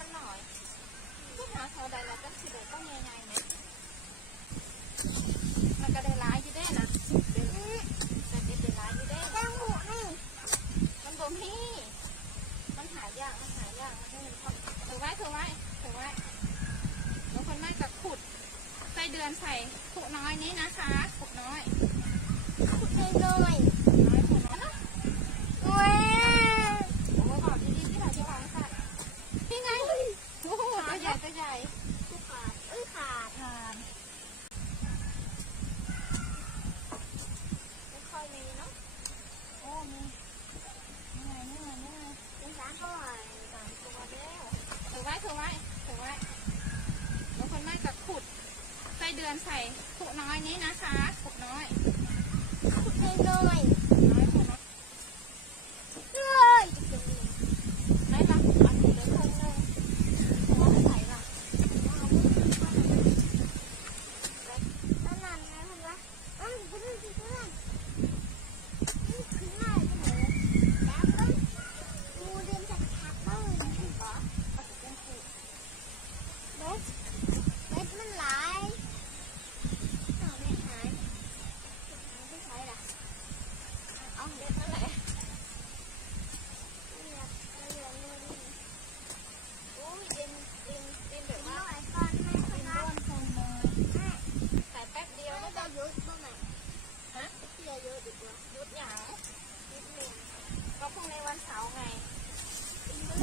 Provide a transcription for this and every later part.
มันหน่อยผู้หาเขาได้แล้วก็คือเด็ต้องยังไงเนี่ยมันก็ได้ร้ายยี่ได้นะเด็กเด็กได้ร้ายยี่ได้ตั้งหัวนี่มันบ่มีมันหายากมันหายากมันไม่มีควถือไว้ถือไว้ถือไว้ล้วคนม่กกับขุดไปเดือนใส่ขุดน้อยนี้นะคะขุดน้อยขุน้อย ถือไว้ถือไว้ถือไว้บางคนมากจะขุดไส้เดือนใส่ขุดน้อยนี้นะคะ ขุดน้อย ขุดน้อย ยเยอะดีกว่าหยุดหยางนิดหนึ่งก็พรุ่งในวันเสาร์ไงไม่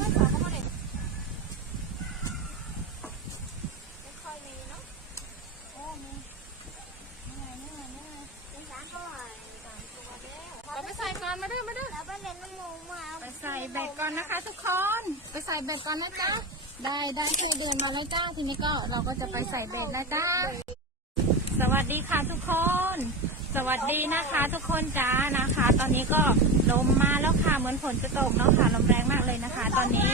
วันเสาร์ก็ไม่ได้ไม่ค่อยมีเนาะโอ้มีนี่ไงนี่ไงนี่ไงเป็นสามเท่าไหร่สามตัวแล้วเราไปใส่ก่อนมาเด้อมาเด้อแล้วไปเล่นน้ำมูมาไปใส่เบ็ดก่อนนะคะ ทุกคน ไปใส่เบ็ดก่อนนะจ๊ะได้ได้เคยเดินมาแล้วจ้าทีนี้ก็เราก็จะไปใส่เบ็ดแล้วจ้าสวัสดีค่ะทุกคน สวัสดีนะคะทุกคนจ้านะคะ ตอนนี้ก็ลมมาแล้วค่ะเหมือนฝนจะตกเนาะค่ะลมแรงมากเลยนะคะ ตอนนี้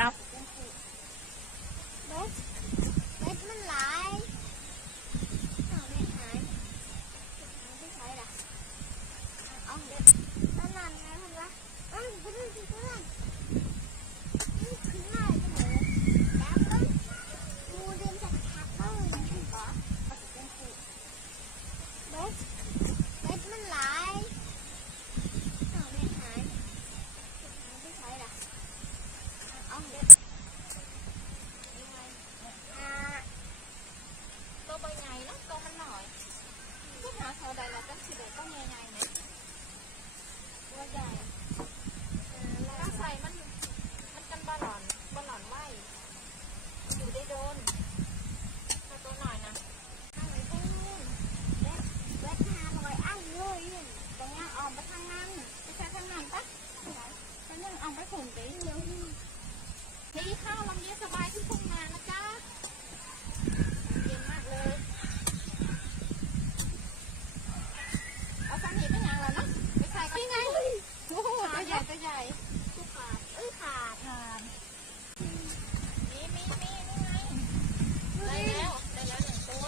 รับ เบ็ดเบ็ดมันหลายเอาไม่หายไม่ใช่ละเอาเบ็ดนั่นนั่นนะคุณวะอ้าวคุณดูสิคุณนี่คือง่ายจังเลยแล้วก็ดูเดินจากทักบ้างเหรอเบ็ดเบ็ดมันหลายเอาไม่หายไม่ใช่ละเอาเบ็ด อ่า ตัวใบใหญ่นะตัวมันหน่อยก็หาเท่าใดเราก็สิเด็ก็ใหญ่ๆนะตัวใหญ่ เอ่อแล้ว ถ้าใส่มันมันกันบาหลอนบาหลอนไหวอยู่ได้โดนถ้าตัวหน่อยนะ เอาไว้ตรงนู้นเว็บเว็บหาหน่อยอ้าวเลยเนี่ย ตรงนี้ออกไปทางนั้นไปใช้ทางนั้นปะไปนึ่ง เอาไปขุนไปเร็วนี่ข้าววันนี้สบายที่พุ่งมานะจ๊ะเย็นมากเลย เอาสามีไปยังแล้วเนาะไปใส่กันยังไงโอ้โหตัวใหญ่ตัวใหญ่ ทุกขาดเอ้ยขาด ทานมีมีมีนี่ไงได้แล้วได้แล้วหนึ่งตัว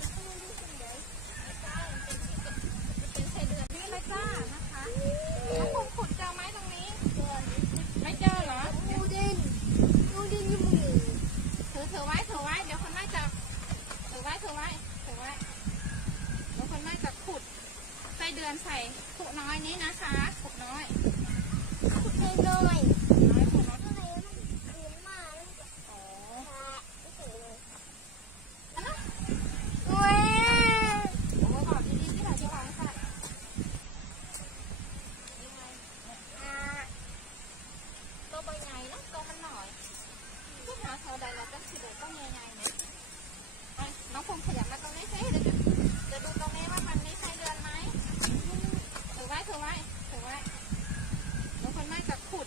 ต้องดูคนเดียว ไม่ใช่เป็นที่จะเป็นไส้เดือนนี่เลยจ้านะคะแล้วผมขุดเจอไหมตรงนี้ เกิน ไม่เจอเหรอ ดูดินดูดินอยังมือ ถือถือไว้ถือไว้ เดี๋ยวคนแม่จะถือไว้ถือไว้ถือไว้เดี๋ยวคนแม่จะขุดไส้เดือนใส่ขุน้อยนี้นะคะขุน้อยขุน้อยขุดน้อย ทำไมมันคืนมาแล้วมันจะ โอ้ ขาดไม่ถึงเลย อันนั้น โอ้ย โอ้บอกดีๆที่เราจะวางใส่ยังไง อ่า ตัวใบใหญ่นะตัวมันหน่อยก็หาเท่าใดเราก็สิเด็ก็ใหญ่ๆนะอะน้องคงขยับมาตรงนี้สิเดี๋ยวจะจะดูตรงนี้ว่ามันมีไส้เดือนไหมถือไว้ถือไว้ถือไว้เดี๋ยวคนแม่จะขุด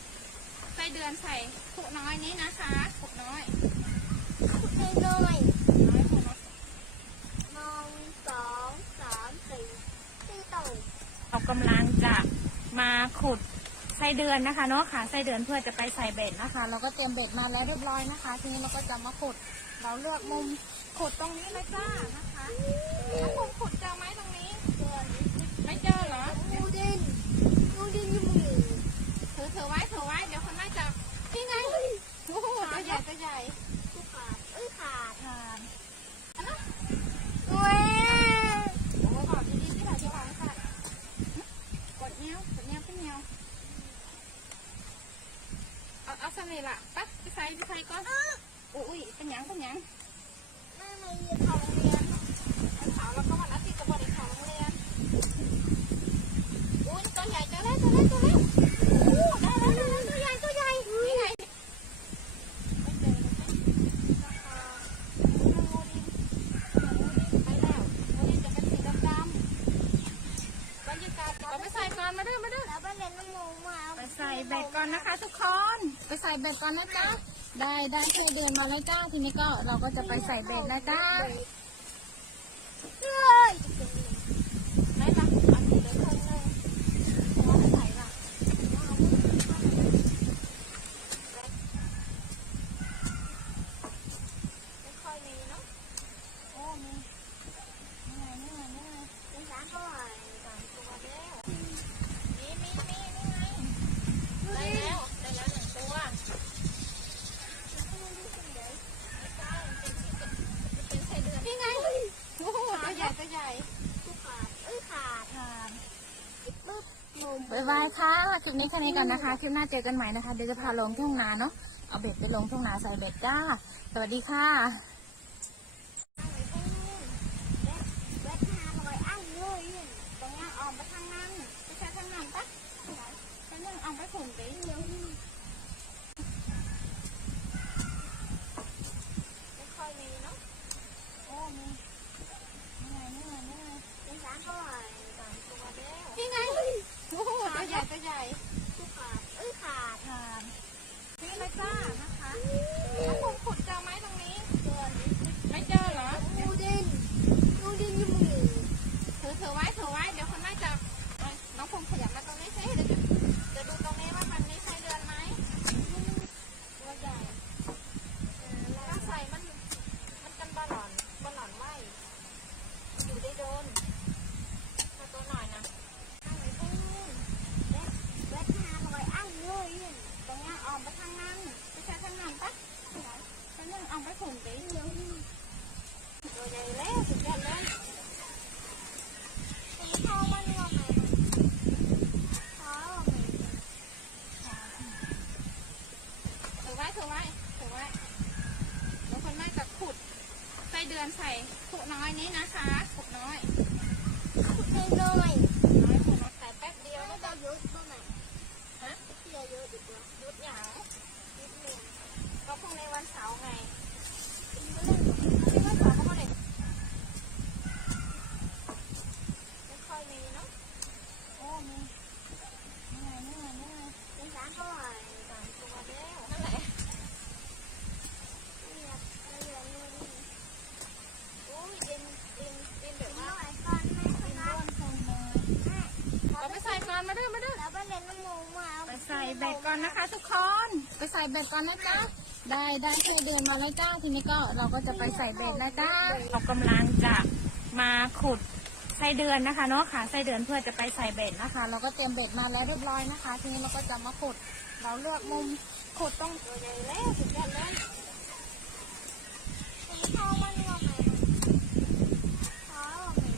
ไส้เดือนใส่ขุน้ อยนี้นะคะขุน้อยขุดน้อยน้อยน้อยขุน้อยหนึ่งสองสามสี่สี่ตัวเรากำลังจะมาขุดไส้เดือนนะคะเนาะค่ะไส้เดือนเพื่อจะไปใส่เบ็ดนะคะ เราก็เตรียมเบ็ดมาแล้วเรียบร้อยนะคะ ทีนี้เราก็จะมาขุด เราเลือกมุมขุดตรงนี้เลยจ้านะคะแล้วผมขุดเจอไหมตรงนี้เกินไม่เจอเหรอดูดินดูดินอยังมือถือถือไว้ถือไว้เดี๋ยวคนแม่จะนี่ไงโอ้โห ตัวใหญ่ตัวใหญ่ขาดเอ้ยขาดทานโอ้ยโอ้บอกดีๆที่เราจะวางใส่กดเนี้ยวกดเนี้ยวขึ้นเนี้ยวเอาเอาสำเร็จละปั๊บไปใส่ไปใส่ก่อนอุ้ยเป็นยังเป็นยังไม่มาเขางโรงเรียน วันเสาร์แล้วก็วันอาทิตย์ก็บริการโรงเรียนอุ้ยตัวใหญ่ตัวเล็กตัวเล็กตัวเล็กโอ้ได้แล้วได้แล้วตัวใหญ่ตัวใหญ่นี่ไงไม่เจอเลยนะคะไปแล้วโมดินจะเป็นสีดำๆบรรยากาศเราไปใส่ก่อนมาเด้อมาเดก่อนนะคะทุกคนไปใส่เบ็ดก่อนนะจ๊ะ ได้ได้แค่เดินมาแล้วจ้าทีนี้ก็เราก็จะไปใส่เบ็ดแล้วจ้า เฮ้ย ได้ปะอันนี้เลยคนเลยว่าใส่ละไม่ค่อยมีเนาะโอ้มีนี่ไงนี่ไงนี่ไง เป็นสามตัว สามตัวแล้วมีมีมีนี่ไงได้แล้วได้แล้วหนึ่งตัว เป็นไส้เดือนนี่ไงโอ้โหตัวใหญ่ตัวใหญ่ ผู้ขาดเอ้ยขาด ค่ะ ปึ๊บงม บ๊ายบายค่ะ ค ลิปนี้แค่นี้ก่อนนะคะ คลิปหน้าเจอกันใหม่นะคะ เดี๋ยวจะพาลงทุ่งนาเนาะ เอาเบ็ดไปลงทุ่งนาใส่เบ็ดจ้า สวัสดีค่ะเบ็ดหาลอยอ้างเนี้ออกไปทางนั้นไปใช้ทางนั้นปะไปนึ่งเอาไปผงไปเร็วไม่ค่อยมีเนาะ โอ้มีนี่ไงนี่ไงนี่ไงเป็นสามตัวสามตัวแล้วนี่ไงโอ้โห ตัวใหญ่ตัวใหญ่ผู้ขาดเอ้ยขาดค่ะนี่เลยจ้านะคะแล้วผมขุดเจอไหมตรงนี้ เดิน ไม่เจอเหรอ งูดินงูดินอยังมือ ถือถือไว้ถือไว้ เดี๋ยวคนน่าจะเอาน้องพงขยับมาตรงนี้สิเดี๋ยวจะจะดูตรงนี้ว่ามันมีไส้เดือนไหมตัวใหญ่ถ้าใส่มัน มันกันบอลลอนบอลลอนไหวอยู่ได้โดนถ้าตัวหน่อยนะ เบ็ดหาลอยอ้างเลย ตรงนี้ออกไปทางนั้นไปใช้ทางนั้นปะไปนึ่ง เอาไปผงไปเร็วตัวใหญ่แล้วสุดยอดเลยเป็นข้าวมันงอไหมข้าวมันถือไว้ถือไว้ถือไว้เดี๋ยวคนแม่จะขุดไส้เดือนใส่ขุดน้อยนี้นะคะขุดน้อยเล่นเลยน้อยขุดน้อยใส่แป๊บเดียวแล้แล้ววจะจะยุดบ้างไหมฮะที่จะยุดอีกแล้วหยุดหยางนิดนึงก็พรุ่งในวันเสาร์ไง ไม่เล่น ที่วันเสาร์ก็ไม่ได้ไม่ค่อยมีเนาะโอ้มีนี่ไงนี่ไงนี่ไง เป็นสามตัว สามตัวแล้วนั่นแหละ ไม่อยากไม่อยากเล่น โอ้ยดินดินดินแบบ น้ ว่า อยก่อนแม่ ดิ คน น ละ ร่วนทรงเลย แม่ เอาไปใส่ก่ อนมาเด้อมาเด้อแล้วไปเล่นน้ำมูมาไปใส่เบ็ดก่อนนะคะ ทุกคนไปใส่เบ็ดก่อนนะจ๊ะได้ได้แค่เดินมาแล้วจ้าทีนี้ก็เราก็จะไปใส่เบ็ดแล้วจ้าเรากำลังจะมาขุดไส้เดือนนะคะเนาะค่ะไส้เดือนเพื่อจะไปใส่เบ็ดนะคะ เราก็เตรียมเบ็ดมาแล้วเรียบร้อยนะคะ ทีนี้เราก็จะมาขุด เราเลือกมุมขุดต้องตัวใหญ่แล้วสุดยอดเลยเป็นข้าวมันงอไหมข้าวมัน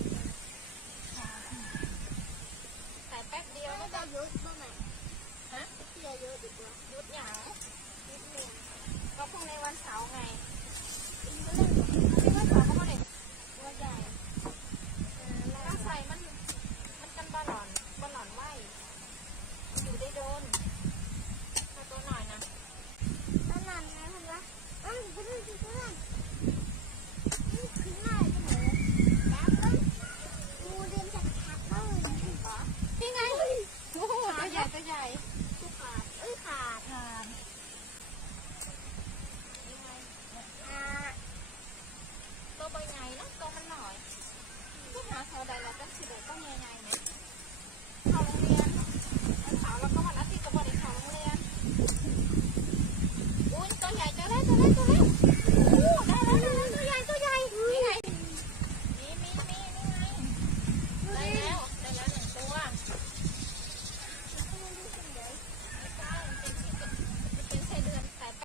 ใส่แป๊บเดียวแล้แล้ววจะจะยุด